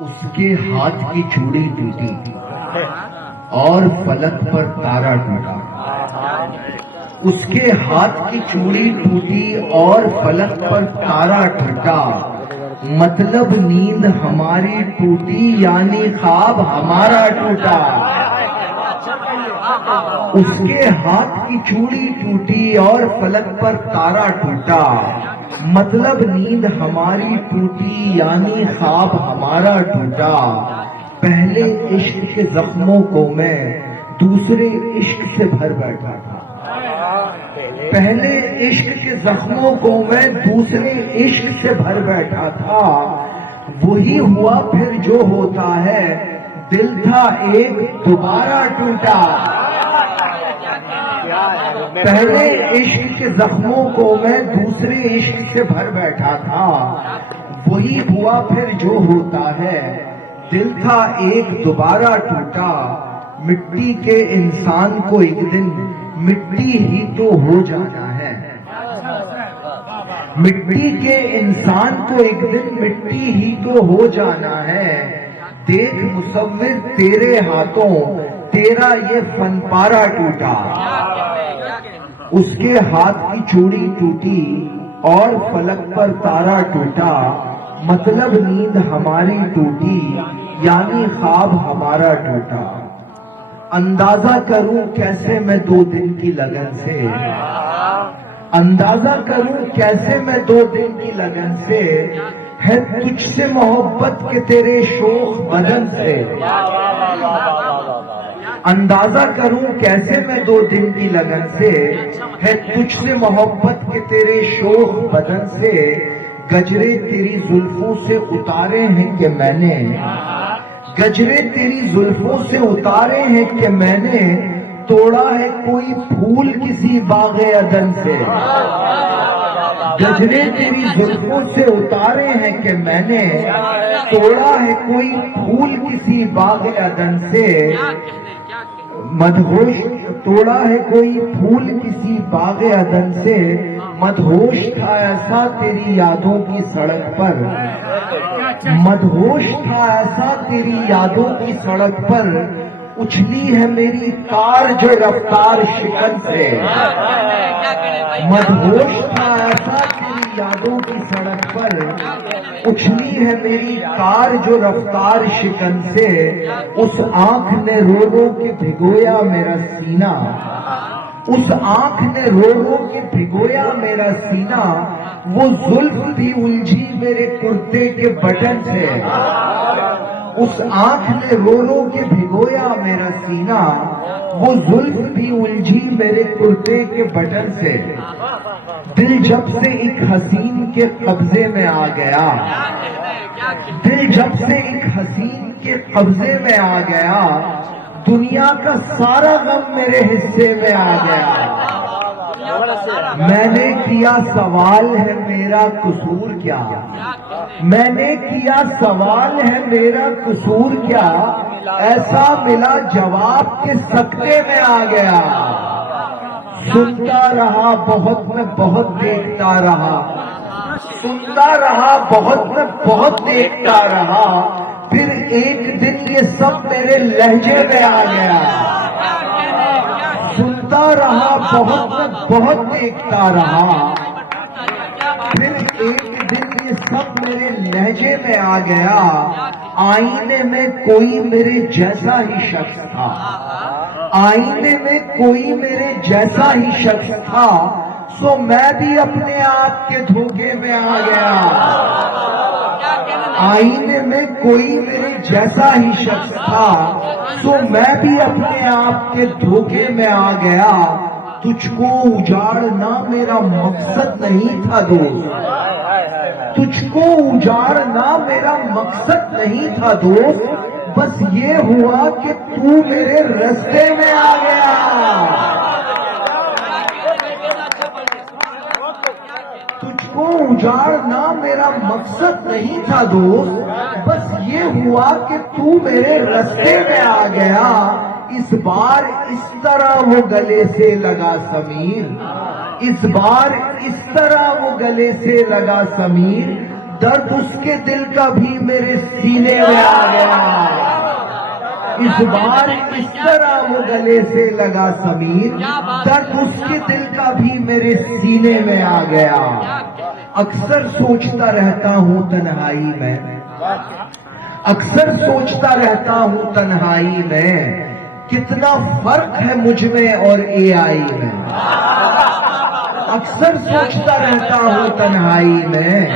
اس کے ہاتھ کی چوڑی ٹوٹی اور فلک پر تارا ٹوٹا. اس کے ہاتھ کی چوڑی ٹوٹی اور فلک پر تارا ٹوٹا. مطلب نیند ہماری ٹوٹی یعنی خواب ہمارا ٹوٹا. اس کے ہاتھ کی چوڑی ٹوٹی اور فلک پر تارا ٹوٹا. مطلب نیند ہماری ٹوٹی یعنی خواب ہمارا ٹوٹا. پہلے عشق کے زخموں کو میں دوسرے عشق سے بھر بیٹھا تھا. پہلے عشق کے زخموں کو میں دوسرے عشق سے بھر بیٹھا تھا. وہی ہوا پھر جو ہوتا ہے، دل تھا ایک دوبارہ ٹوٹا. پہلے عشق کے زخموں کو میں دوسرے عشق سے بھر بیٹھا تھا. وہی ہوا پھر جو ہوتا ہے، دل تھا ایک دوبارہ ٹوٹا. مٹی کے انسان کو ایک دن مٹی ہی تو ہو جانا ہے. مٹی کے انسان کو ایک دن مٹی ہی تو ہو جانا ہے. دیکھ مصور تیرے ہاتھوں تیرا یہ فن پارا ٹوٹا. اس کے ہاتھ کی چوڑی ٹوٹی اور فلک پر تارا ٹوٹا. مطلب نیند ہماری ٹوٹی یعنی خواب ہمارا ٹوٹا. اندازہ کروں کیسے میں 2 دن کی لگن سے، اندازہ کروں کیسے میں 2 دن کی لگن سے، ہے تجھ سے محبت کے تیرے شوخ بدن سے. اندازہ کروں کیسے میں 2 دن کی لگن سے، ہے تجھ سے محبت کے تیرے شوخ بدن سے. گجرے تیری زلفوں سے اتارے ہیں کہ میں نے، گجرے تیری زلفوں سے اتارے ہیں کہ میں نے، توڑا ہے کوئی پھول کسی باغ عدن سے. گجرے تیری زلفوں سے اتارے ہیں کہ میں نے، توڑا ہے کوئی پھول کسی باغ عدن سے. مدہوش توڑا ہے کوئی پھول کسی باغ عدن سے. مدہوش تھا ایسا تیری یادوں کی سڑک پر، مدہوش تھا ایسا تیری یادوں کی سڑک پر. اچھلی ہے میری کار جو رفتار شکن سے. مدہوش تھا ایسا تیری یادوں کی سڑک پر. اچھلی ہے میری کار جو رفتار شکن سے. اس آنکھ نے رو رو کے بھگویا میرا سینہ، اس آنکھ نے رو رو کے بھگویا میرا سینہ. وہ زلف بھی الجھی میرے کرتے کے بٹن سے. اس آنکھ نے رو رو کے بھگویا میرا سینہ. وہ زلف بھی الجھی میرے کرتے کے بٹن سے. دل جب سے ایک حسین کے قبضے میں آ گیا، دل جب سے ایک حسین کے قبضے میں آ گیا، دنیا کا سارا غم میرے حصے میں آ گیا. میں نے کیا سوال ہے میرا قصور کیا، میں نے کیا سوال ہے میرا قصور کیا، ایسا ملا جواب کہ سکتے میں آ گیا. سنتا رہا بہت میں بہت دیکھتا رہا، سنتا رہا بہت میں بہت دیکھتا رہا. پھر ایک دن یہ سب میرے لہجے میں آ گیا. سنتا رہا بہت میں بہت دیکھتا رہا. پھر ایک دن یہ سب میرے لہجے میں آ گیا. آئینے میں کوئی میرے جیسا ہی شخص تھا، آئینے میں کوئی میرے جیسا ہی شخص تھا. سو میں بھی اپنے آپ کے دھوکے میں آ گیا. آئینے میں کوئی میرے جیسا ہی شخص تھا، سو میں بھی اپنے آپ کے دھوکے میں آ گیا. تجھ کو اجاڑنا میرا مقصد نہیں تھا دوست، تجھ کو اجاڑنا میرا مقصد نہیں تھا دوست. بس یہ ہوا کہ تو میرے رستے میں آ گیا. تجھ کو اجاڑنا میرا مقصد نہیں تھا دوست. بس یہ ہوا کہ تو میرے رستے میں آ گیا. اس بار اس طرح وہ گلے سے لگا سمیر، اس بار اس طرح وہ گلے سے لگا سمیر. درد اس کے دل کا بھی میرے سینے میں آ گیا، اس بار اس طرح وہ گلے سے لگا سمیر، درد اس کے دل کا بھی میرے سینے میں آ گیا۔ اکثر سوچتا رہتا ہوں تنہائی میں، اکثر سوچتا رہتا ہوں تنہائی میں، کتنا فرق ہے مجھ میں اور اے آئی میں۔ اکثر سوچتا رہتا ہوں تنہائی میں،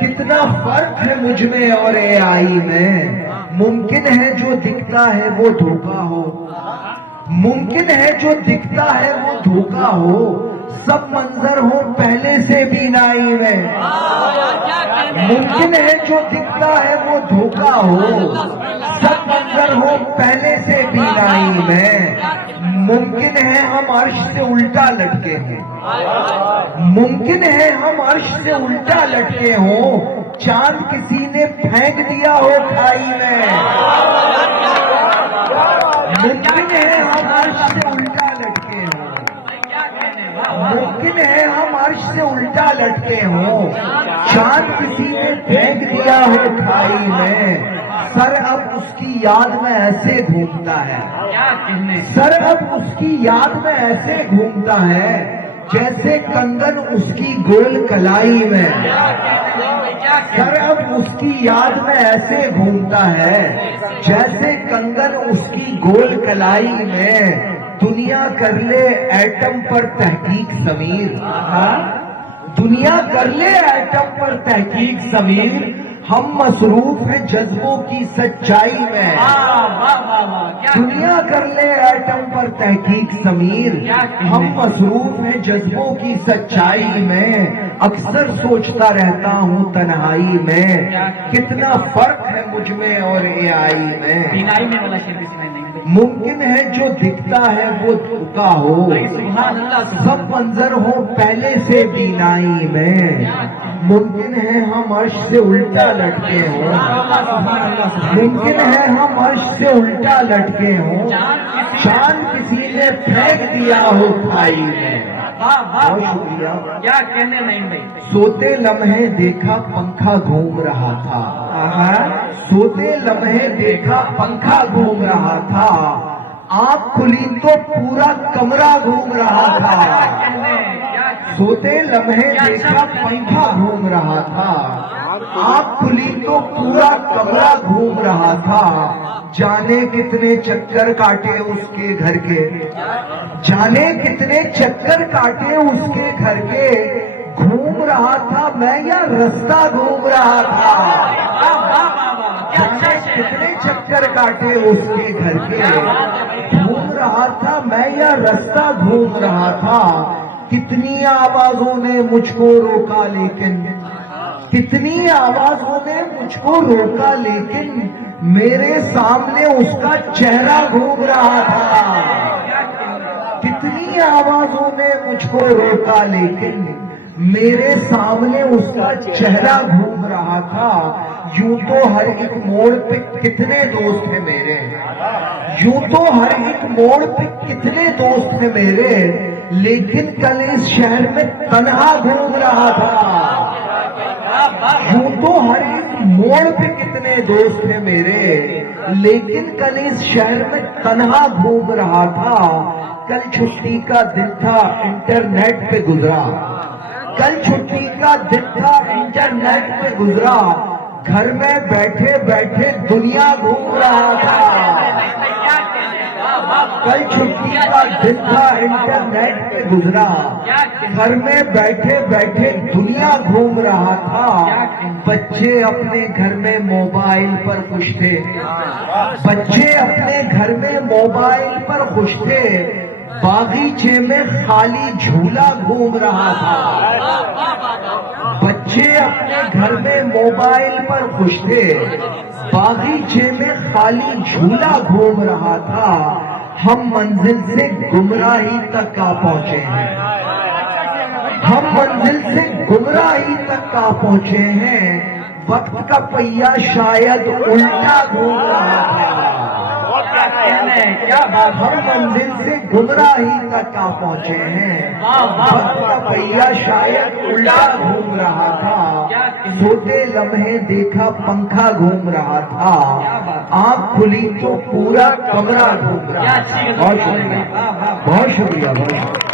کتنا فرق ہے مجھ میں اور اے آئی میں۔ ممکن ہے جو دکھتا ہے وہ دھوکا ہو، ممکن ہے جو دکھتا ہے وہ دھوکا ہو، سب منظر ہو پہلے سے بینائی میں۔ ممکن ہے جو دکھتا ہے وہ دھوکا ہو، سب منظر ہو پہلے سے بینائی میں۔ ممکن ہے ہم عرش سے الٹا لٹکے ہوں، ممکن ہے ہم عرش سے الٹا لٹکے ہوں، چاند کسی نے پھینک دیا ہو کھائی میں۔ ممکن ہے ہم عرش سے الٹا لٹکے ہوں، ممکن ہے ہم عرش سے الٹا لٹکے ہوں، چاند کسی نے پھینک دیا ہو کھائی میں۔ سر اب اس کی یاد میں ایسے گھومتا ہے، سر اب اس کی یاد میں ایسے گھومتا ہے، جیسے کنگن اس کی گول کلائی میں۔ سر اب اس کی یاد میں ایسے گھومتا ہے، جیسے کنگن اس کی گول کلائی میں۔ دنیا کر لے ایٹم پر تحقیق سمیر، دنیا کر لے ایٹم پر تحقیق سمیر، ہم مصروف ہیں جذبوں کی سچائی میں۔ دنیا کر لے ایٹم پر تحقیق سمیر، ہم مصروف ہیں جذبوں کی سچائی میں۔ اکثر سوچتا رہتا ہوں تنہائی میں، کتنا فرق ہے مجھ میں اور اے آئی میں۔ ممکن ہے جو دکھتا ہے وہ دھوکا ہو، سب منظر ہو پہلے سے بینائی میں۔ ممکن ہے ہم عرش سے الٹا لٹکے ہوں، ممکن ہے ہم عرش سے الٹا لٹکے ہوں، چاند کسی نے پھینک دیا ہو کھائی میں۔ بہت شکریہ۔ کیا کہنے نہیں بھائی۔ سوتے لمحے دیکھا پنکھا گھوم رہا تھا، سوتے لمحے دیکھا پنکھا گھوم رہا تھا، آنکھ کھلی تو پورا کمرہ گھوم رہا تھا۔ سوتے لمحے دیکھا پنکھا گھوم رہا تھا، آنکھ کھلی تو پورا کمرہ گھوم رہا تھا۔ جانے کتنے چکر کاٹے اس کے گھر کے، جانے کتنے چکر کاٹے اس کے گھر کے، گھوم رہا تھا میں یا رستہ گھوم رہا تھا۔ جانے کتنے چکر کاٹے اس کے گھر کے، گھوم رہا تھا میں یا رستہ گھوم رہا تھا۔ کتنی آوازوں نے مجھ کو روکا لیکن، کتنی آوازوں نے مجھ کو روکا لیکن، میرے سامنے اس کا چہرہ گھوم رہا تھا۔ کتنی آوازوں نے مجھ کو روکا لیکن، میرے سامنے اس کا چہرہ گھوم رہا تھا۔ یوں تو ہر ایک موڑ پہ کتنے دوست ہیں میرے، یوں تو ہر ایک موڑ پہ کتنے دوست ہیں میرے، لیکن کل اس شہر میں تنہا گھوم رہا تھا۔ یوں تو ہر ایک موڑ پہ کتنے دوست ہیں میرے، لیکن کل اس شہر میں تنہا گھوم رہا تھا۔ کل چھٹی کا دن تھا انٹرنیٹ پہ گزرا، کل چھٹی کا دن تھا انٹرنیٹ پہ گزرا، گھر میں بیٹھے بیٹھے دنیا گھوم رہا تھا۔ کل چھٹی کا دن تھا انٹرنیٹ پہ گزرا، گھر میں بیٹھے بیٹھے دنیا گھوم رہا تھا۔ بچے اپنے گھر میں موبائل پر خوش تھے، بچے اپنے گھر میں موبائل پر خوش تھے، باغیچے میں خالی جھولا گھوم رہا تھا۔ بچے اپنے گھر میں موبائل پر خوش تھے، باغیچے میں خالی جھولا گھوم رہا تھا۔ ہم منزل سے گمراہی تک آ پہنچے ہیں، ہم منزل سے گمراہی تک آ پہنچے ہیں، وقت کا پہیہ شاید الٹا گھوم رہا تھا۔ کیا کہنا ہے، کیا بات ہم منزل سے گمراہی تک آ پہنچے ہیں. وقت کا پہیا شاید الٹا گھوم رہا تھا، سوتے لمحے دیکھا پنکھا گھوم رہا تھا، آنکھ کھلی تو پورا کمرہ گھوم رہا تھا. بہت شکریہ، بہت شکریہ، بہت شکریہ.